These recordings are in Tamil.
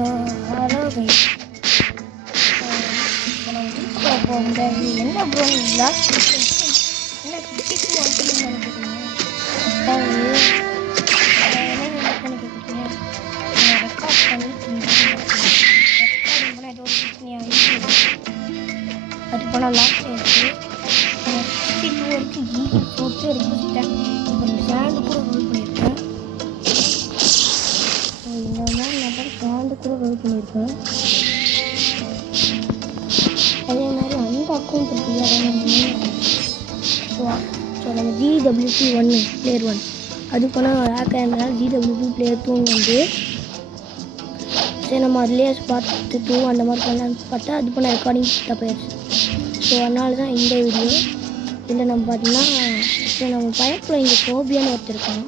ஹலோ கைஸ், நம்ம வீட்டில் போகும்போது என்ன ப்ரோ பிளாக் என்ன கிட்டிக்கு வந்துட்டு நினைக்கிறீங்க? அதாவது என்ன நினைக்கிறீங்க? நான் ரெக்கார்ட் பண்ணிட்டு இருந்தேன். ரெக்கார்டிங் பண்ண ஏதோ ஒரு பிரச்சனையாக அது போனால் லாஸ்ட் ஆயிடுச்சு. 62 வரைக்கும் ஈஸி போட்டு எடுத்துட்டேன். அப்புறம் சேண்டு கூட ரோல் பண்ணியிருக்கேன். இந்த மாதிரி நம்பர் சேண்டு கூட ரோல் பண்ணியிருக்கேன். அதே மாதிரி அந்த அக்கௌண்ட் இருக்குல்ல, ஸோ நம்ம GWP1 பிளேயர் 1 அது போனால் ஹேக் ஆயிருந்தனால GWP பிளேயர் 2 வந்து சரி நம்ம அதுலேயே பார்த்து 2 அந்த மாதிரி பண்ணலான்னு பார்த்தா அது போனால் ரெக்கார்டிங் தப்பாயிடுச்சு. ஸோ அதனால தான் இந்த வீடியோ இதில் நம்ம பார்த்தீங்கன்னா ஸோ நம்ம பயத்தில் இங்கே ஃபோபியான்னு ஒருத்தருக்கோம்.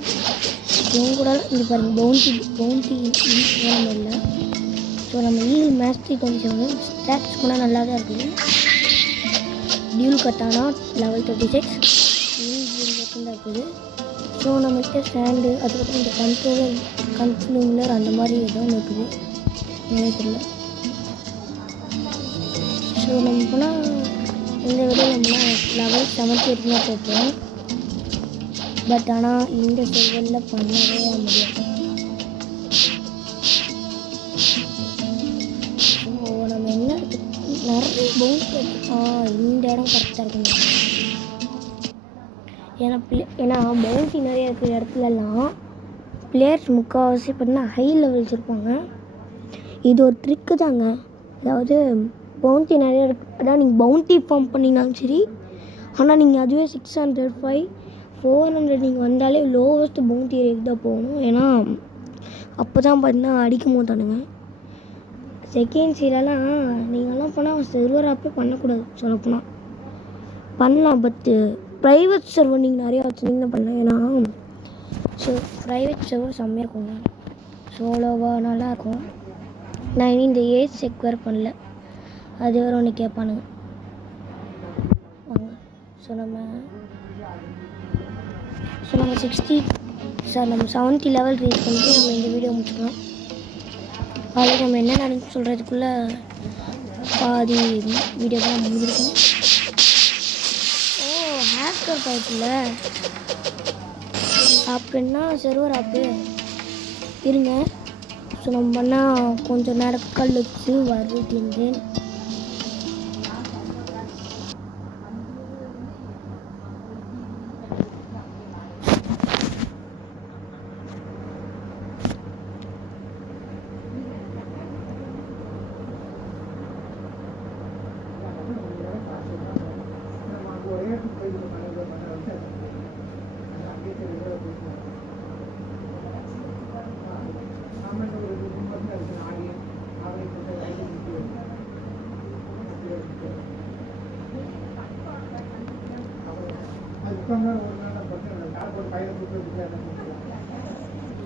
இவங்க கூட இங்கே பாருங்கள் பவுண்டி நம்ம இல்லை. ஸோ நம்ம ஈகிள் மேஸ்ட்ரி 27 ஸ்டாக்ஸ் கூட நல்லா தான் இருக்குது. டியூல் கட்டானா லெவல் 36 தான் இருக்குது. ஸோ நம்மகிட்ட ஸ்டாண்டு அதுக்கப்புறம் இந்த கண்ட்ரோலர் அந்த மாதிரி ஏதோ ஒன்று இருக்குது நினைக்கல. ஸோ நம்ம போனால் இந்த விட நம்ம லெவல் 70 வரைக்கும் தான் போட்டோம். பட் ஆனால் இந்த செல்வரில் பண்ணவே முடியாது. ஸோ நம்ம என்ன நிறைய பவுன்ஸ் இந்த இடம் கரெக்டாக இருக்குங்க. ஏன்னா பவுன்சி நிறைய இருக்கிற இடத்துலலாம் பிளேயர்ஸ் முக்கால்வாசி பார்த்தீங்கன்னா ஹை லெவல்ஸ் இருப்பாங்க. இது ஒரு ட்ரிக்கு தாங்க. அதாவது பவுண்டி நிறைய அதான் நீங்கள் பவுண்டி ஃபார்ம் பண்ணினாலும் சரி, ஆனால் நீங்கள் அதுவே 600 500 400 நீங்கள் வந்தாலே லோவஸ்ட் பவுண்டி ஏரியாவுக்கு தான் போகணும். ஏன்னா அப்போ தான் பார்த்தீங்கன்னா அடிக்க மாட்டானுங்க. செகண்ட் சீரெல்லாம் நீங்கள்லாம் போனால் சர்வர் ஆப்பே பண்ணக்கூடாது. சொல்லப்போனால் பண்ணலாம், பட்டு ப்ரைவேட் சர்வர் நீங்கள் நிறையா வச்சுருந்தீங்கன்னா பண்ணலாம். ஏன்னா ஸோ ப்ரைவேட் சர்வர் செம்மையாக இருக்குங்க, சோலோவாக நல்லாயிருக்கும். நான் இனி இந்த ஏஜ் செக் வேறு பண்ணல, அது வேறு ஒன்று கேட்பானுங்க வாங்க. ஸோ நம்ம 70 லெவல் ரீச் பண்ணிட்டு நம்ம இந்த வீடியோ முடிச்சுக்கலாம். அதில் நம்ம என்ன நடந்து சொல்கிறதுக்குள்ளே பாதி வீடியோ தான் முடிஞ்சிருக்கோம். ஹேக்கர் பாய்ட்டில் ஆப்புன்னா சர்வர் ஆப்பு இருங்க. ஸோ நம்ம பண்ணால் கொஞ்சம் நேரம் கழிச்சு வருகின்றேன்.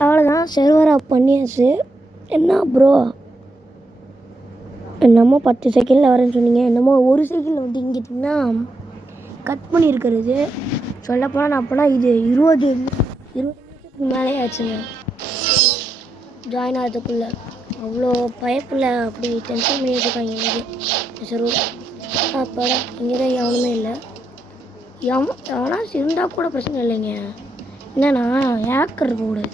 அவ்வளோதான், சர்வர் ஆஃப் பண்ணியாச்சு. என்ன ப்ரோ என்னமோ 10 செகண்டில் வரேன்னு சொன்னீங்க, என்னமோ 1 செகண்டில் வந்து இங்கிட்டிங்கன்னா கட் பண்ணியிருக்கிறது. சொல்லப்போனால் நான் அப்போனா இது 20 நிமிஷத்துக்கு மேலே ஆச்சுங்க ஜாயின் ஆகிறதுக்குள்ளே. அவ்வளோ பயப்பில் அப்படி டென்ஷன் பண்ணி வச்சுருக்காங்க எனக்கு சர்வர். அப்போ இங்கே தான் எவனுமே இல்லை. எவனா இருந்தால் கூட பிரச்சனை இல்லைங்க. என்னன்னா ஹேக்கர் இருக்கக்கூடாது.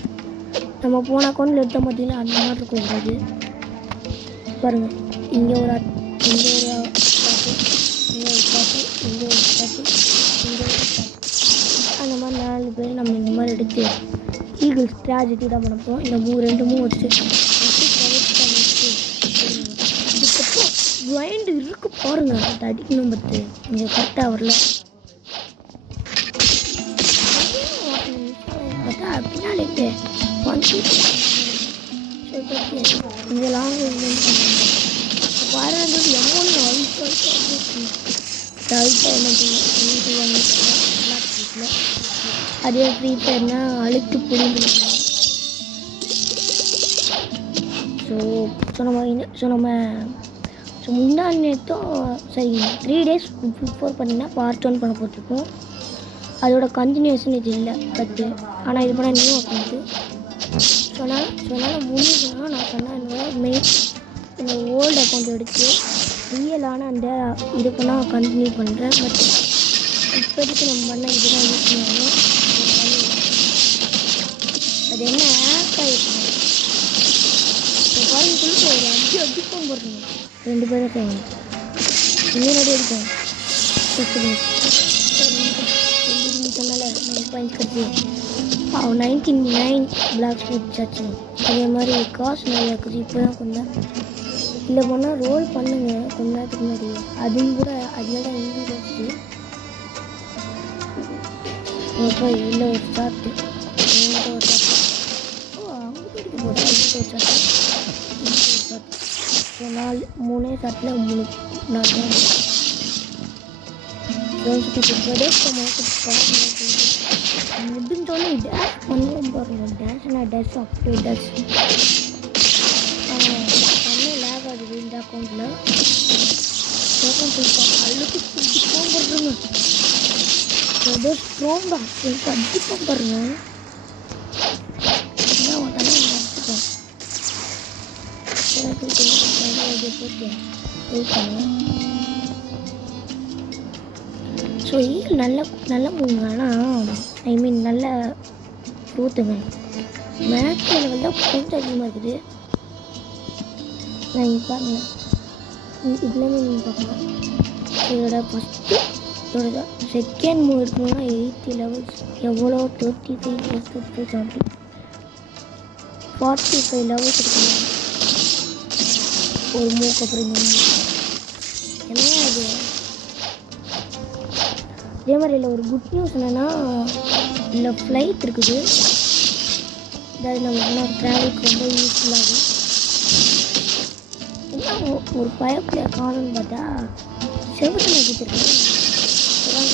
நம்ம போன அக்கௌண்ட்டில் எடுத்த பார்த்தீங்கன்னா அந்த மாதிரி இருக்கக்கூடாது. பாருங்கள், இங்கே ஒரு அந்த மாதிரி 4 பேர் நம்ம இந்த மாதிரி எடுத்து ஈகிள் ஸ்ட்ராட்டஜி தான் பண்ணப்போம். இந்த 2 வச்சு இதுக்கப்புறம் ஜாயிண்ட் இருக்கு பாருங்கள். அது அடிக்கணும், பத்து இங்கே கரெக்டாக வரல. பின்னாடி இந்த லாங்குவேஜ் வரது அதே ஃப்ரீ ஃபயர்னா அழுத்து பிடிங்க. ஸோ முன்னாடி நேரத்தும் சரி 3 days பிஃபோர் பண்ணிங்கன்னா பார்ட் 1 பண்ண போட்டிருக்கோம். அதோட கண்டினியூஷன் இது இல்லை பட்டு. ஆனால் இது பண்ணால் நியூ அக்கௌண்ட்டு சொன்னால் முடிஞ்சுன்னா நான் சொன்னால் என்னோட மெயின் என்னோட ஓல்டு அக்கௌண்ட் எடுத்து ரியலான அந்த இதுக்கு நான் கண்டினியூ பண்ணுறேன். பட் இப்போதைக்கு நம்ம பண்ண இதுதான் யூஸ் பண்ணணும். அது என்ன ஆப் ஆகிடுச்சு இப்போ பாருங்க சொல்லிட்டு ஒரு அடிப்பம் போடுறீங்க 2 பேரும் செய்யணும். இன்னும் ரெடி அடிப்போம் சொன்னால 9 பாயிண்ட்ஸ் கிடச்சி 99 பிளாக் ஸ்வீட்ஸ். அதே மாதிரி காசு நிறையா இருக்குது. இப்போ தான் கொஞ்சம் இல்லை போனால் ரோல் பண்ணுங்க கொஞ்ச நேரத்துக்கு முன்னாடி அதுவும் கூட அதில் தான் இங்கிலீஷ் வச்சு இப்போ இல்லை ஒரு ஸ்டார்ட்டு ஒரு ஸ்டார்ட் அவங்க படிக்க போகிறேன் ஒரு ஸ்டார்ட்டு ஸோ 3 ஸ்டார்ட்டில் 3 4 தான் முடிஞ்சோடனே டேஷ் பண்ணுவோம் பாருங்க. டேஷ்னா டேஷ் அப்படி டேஷ் பண்ண லேக் ஆகுது இந்த அக்கௌண்ட்டில். அழுக்கு பிடிப்போம் பாருங்க. ஏதோ ஸ்ட்ராங் தான் எனக்கு அடிப்போம் பாருங்க. என்ன ஓட்டாலும் அடிச்சுப்போம் போட்டு வெயிட் பண்ணுவேன். ஸோ ஈல் நல்ல மூங்க. ஆனால் ஐ மீன் நல்ல ஊற்றுங்க. மேக்ஸ் லெவல் தான் கொஞ்சம் அதிகமாக இருக்குது. நான் இங்கே பாருங்கள் இதுலேயுமே நீங்கள் பார்க்கலாம். இதோட ஃபஸ்ட்டு இதோட செகண்ட் மூவ் எடுக்கணும்னா 80 லெவல்ஸ் எவ்வளோ 35 + 50 70 45 லெவல்ஸ் இருக்குங்க ஒரு மூக்கு. அப்புறம் இந்த ஏன்னா அது அதே மாதிரி இல்லை ஒரு குட் நியூஸ் என்னென்னா இல்லை ஃப்ளைட் இருக்குது. அதாவது நம்ம ட்ராவலுக்கு ரொம்ப யூஸ்ஃபுல்லாகும். என்ன ஒரு பயப்பிள்ளைய காணும்னு பார்த்தா செவத்தில் வச்சுருக்கேன்.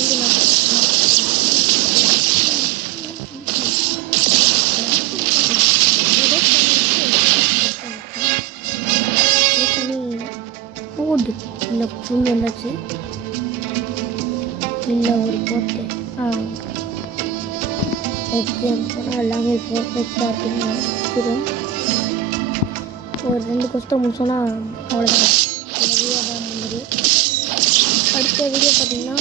இதெல்லாம் வந்து ஃபுட் இல்லை ஃபுல் வந்தாச்சு இல்லை ஒரு போட்டு ஓகே போனால் எல்லாமே பர்ஃபெக்டாக இருக்குன்னு நினைக்கிறோம். ஒரு 2 கொஸ்டின் முடிச்சோன்னா அவ்வளோதான். வீடியோ தான் முடியுது. அடுத்த வீடியோ பார்த்திங்கன்னா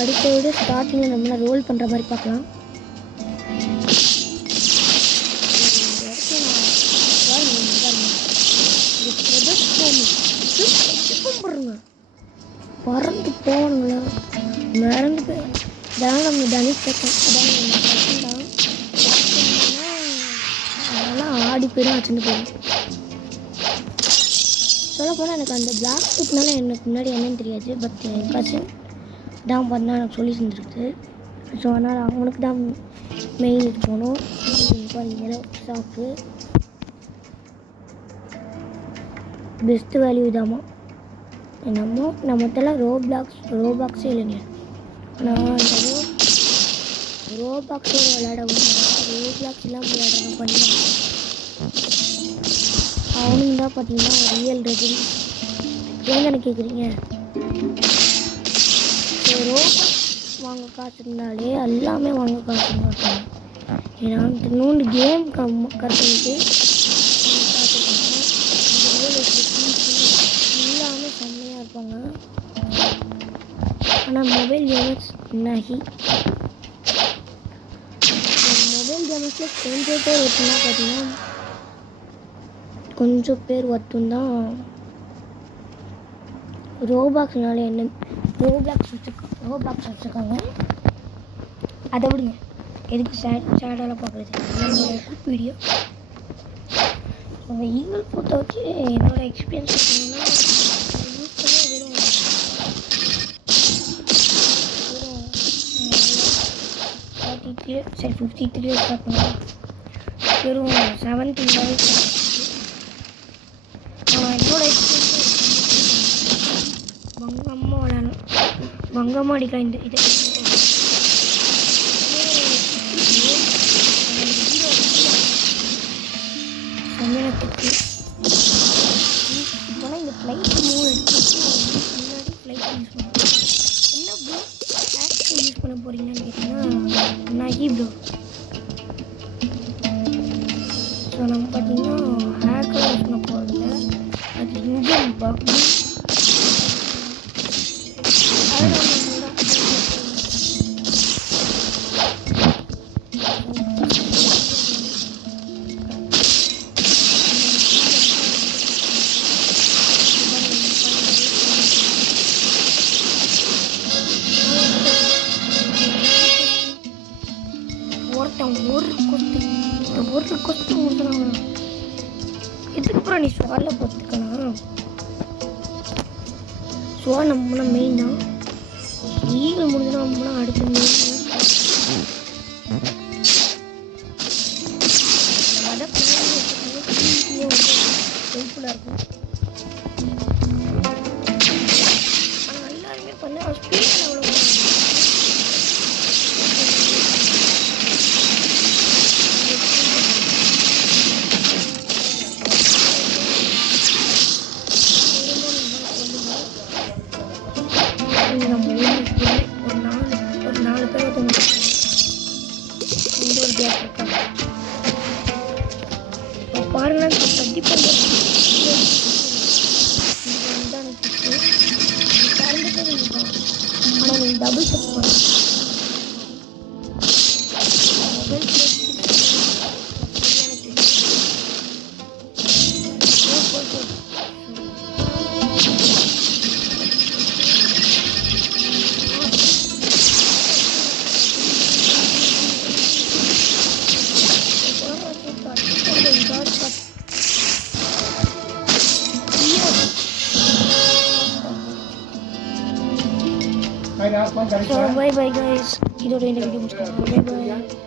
அடுத்த வீடியோ ஸ்டார்டிங்கில் நம்மளை ரோல் பண்ணுற மாதிரி பார்க்கலாம். பாருங்க பறந்து போகணுங்களா மறந்து போய் இதான் நம்ம தனுஷ் பக்கம் அதான் நம்ம பக்கம் தான். அதெல்லாம் ஆடி போயிடும் வச்சுட்டு போயிடும். சொல்ல போனால் எனக்கு அந்த பிளாக் ஃபுட்னால எனக்கு முன்னாடி என்னன்னு தெரியாது. பட் என் கசின் தான் பார்த்தா எனக்கு சொல்லி செஞ்சுருக்கு. ஸோ அதனால் அவனுக்கு தான் மெயின் இது போகணும். பாருங்க ஷாப்பு பெஸ்ட்டு வேல்யூ இதாம்மா. நம்மத்தெல்லாம் ரோபாக்ஸே இல்லைங்க. நான் அந்த ரோபாக்ஸோடு விளையாடவும் ரோபாக்ஸ்லாம் விளையாடணும் பண்ணேன். அவனுங்க தான் பார்த்தீங்கன்னா ரியல் ரெஜில் ஏன்னு கேட்குறீங்க. ஸோ ரோபாக்ஸ் வாங்க காசு இருந்தாலே எல்லாமே வாங்க காசு மாட்டாங்க. ஏன்னா இன்னொன்று கேம் கற்றுக்கிட்டு எல்லாமே செம்மையாக இருப்பாங்க. ஆனால் மொபைல் கேம்ஸ் நகி மொபைல் கேம்ஸில் கொஞ்சம் பேர் ஒத்துனா பார்த்தீங்கன்னா கொஞ்சம் பேர் ஒத்துந்தான் ரோபாக்ஸ்னால என்ன ரோபாக்ஸ் வச்சுருக்காங்க. அதை விடுங்க, எதுக்கு சேடால பார்க்குறது. என்னோட குட் வீடியோ அந்த ஈகிள் ஃபோட்டோ வச்சு என்னோடய எக்ஸ்பீரியன்ஸ் பார்த்தீங்கன்னா யூஸ் பண்ணி வெறும் 53 ஸ்டார்ட் பண்ணுவேன். வெறும் 17 லெவல்ஸ் என்னோட எக்ஸ்பீரியன்ஸ் பங்கமாக விளையாடணும். பங்கமாக அடிக்கலாம் இந்த இதை செம்மனத்துக்கு இப்போலாம் இந்த ஃப்ளைட் மூவ் எடுத்து முன்னாடி ஃப்ளைட் யூஸ் பண்ணுவோம். என்ன ப்ரோ ஆக்ஸ் யூஸ் பண்ண போகிறீங்கன்னு கேட்டிங்கன்னா நகி ப்ரோ பார்த்தீங்கன்னா ஹேக்கர் யூஸ் பண்ண போகிறதில்ல. அது இன்ஜின் பக். ஒரு கொஸ்து முடிச்சுனா இதுக்கப்புறம் நீ ஸ்வாலில் பார்த்துக்கலாம். ஸ்வால் நம்மனா மெயின் தான். ஈகிள் முடிஞ்சுனா நம்மனா அடுத்த மெயின் ஹெல்ப்ஃபுல்லாக இருக்கும். ஆனால் எல்லாருமே பண்ண ஸ்பீடில் அவ்வளோ ஒரு 4 பேர் இந்த ஒரு கேப் இருக்கா பாருங்க. கண்டிப்பாக ஆனால் நீங்கள் டபுள் செக் பண்ண mobile So bye bye guys. Idol ini video muncul. Bye bye.